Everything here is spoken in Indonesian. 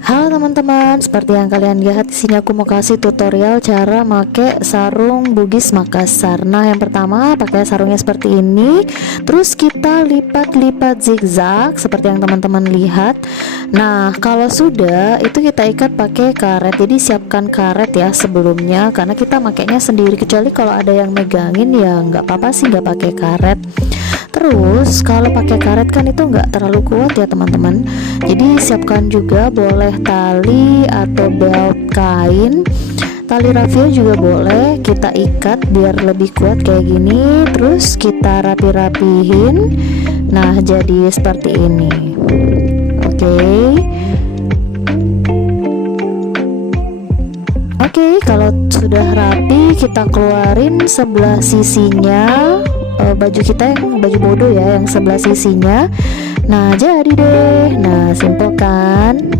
Halo teman-teman, seperti yang kalian lihat di sini aku mau kasih tutorial cara make sarung Bugis Makassar. Nah, yang pertama pakai sarungnya seperti ini, terus kita lipat-lipat zigzag seperti yang teman-teman lihat. Nah, kalau sudah itu kita ikat pakai karet. Jadi siapkan karet ya sebelumnya, karena kita makainya sendiri. Kecuali kalau ada yang megangin ya nggak apa-apa sih nggak pakai karet. Terus kalau pakai karet kan itu nggak terlalu kuat ya teman-teman, jadi siapkan juga boleh tali atau belt kain, tali rafia juga boleh, kita ikat biar lebih kuat kayak gini. Terus kita rapi-rapihin, nah jadi seperti ini. Oke, kalau sudah rapi kita keluarin sebelah sisinya, baju kita yang baju bodo ya, yang sebelah sisinya. Nah jadi deh, nah simple kan.